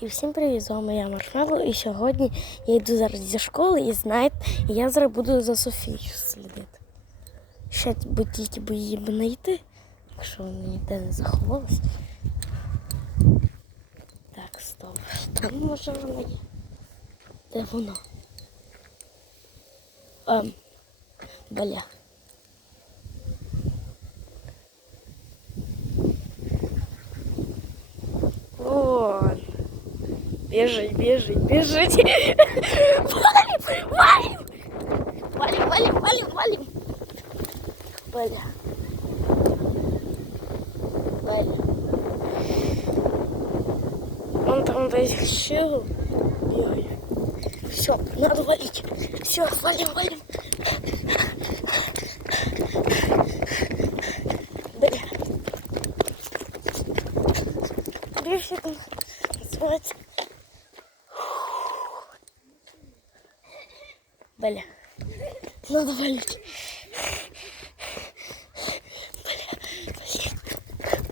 І всім привіт, з вами я Маршмело. І сьогодні я йду зараз зі школи і знаєте, я зараз буду за Софією слідити. Ще бо тільки бо її б знайти, якщо вона ніде не заховалась. Так, стоп. Там може вона є. Де вона? Ем, бля. Вон. Бежать, бежать, бежать. Валим, валим. Валим, валим, валим, валим. Бля. Бля. Он там еще бегает. Все, надо валить. Все, валим, валим. Бля. Бежит он. Называется. Бля. Надо валить. Бля, валить.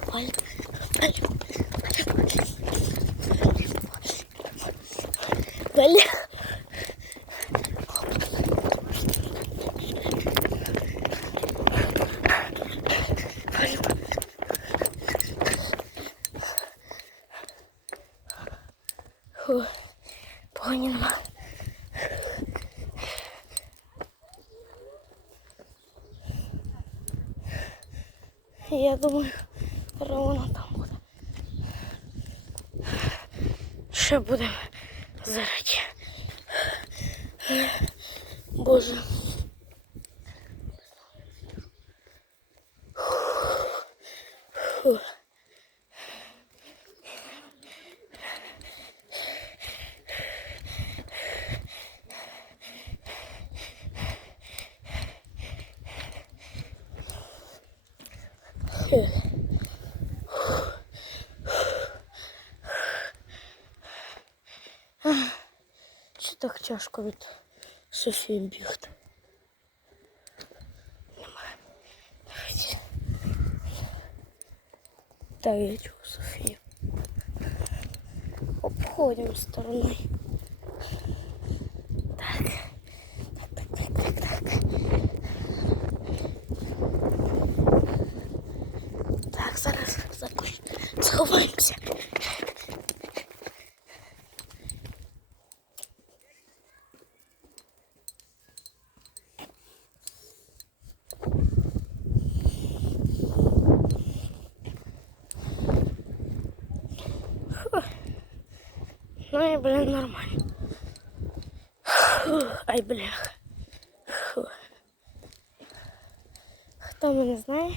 Валим, валим. Бля. Валим. Фу, Я думаю, Ровно там буде. Ще будемо зарати. Боже. Фу. Чи так тяжко від Софії бігти? Немає. Давайте. Так, я чую Софію. Обходимо стороною. Ну і, блин, нормально. Фу. Ай, бляха. Фу. Хто мене знає,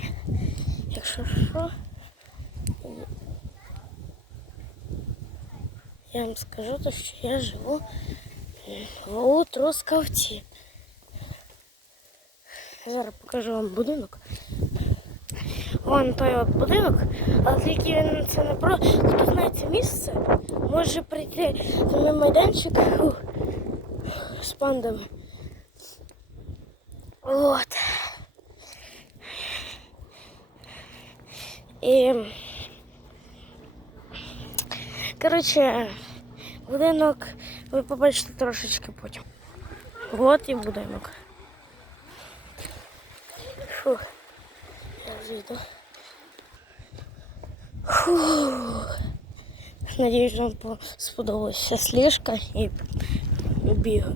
якщо що, я вам скажу, то, що я живу у Трускавці. Зараз покажу вам будинок. Вон той от будинок, але тільки він це не про хто знає це місце, може прийти на майданчик фу, з пандами. От. І коротше, будинок ви побачите трошечки потім. От і будинок. Фух. Я зайду. Фух. Надіюсь, вам сподобалася сліжка і біг.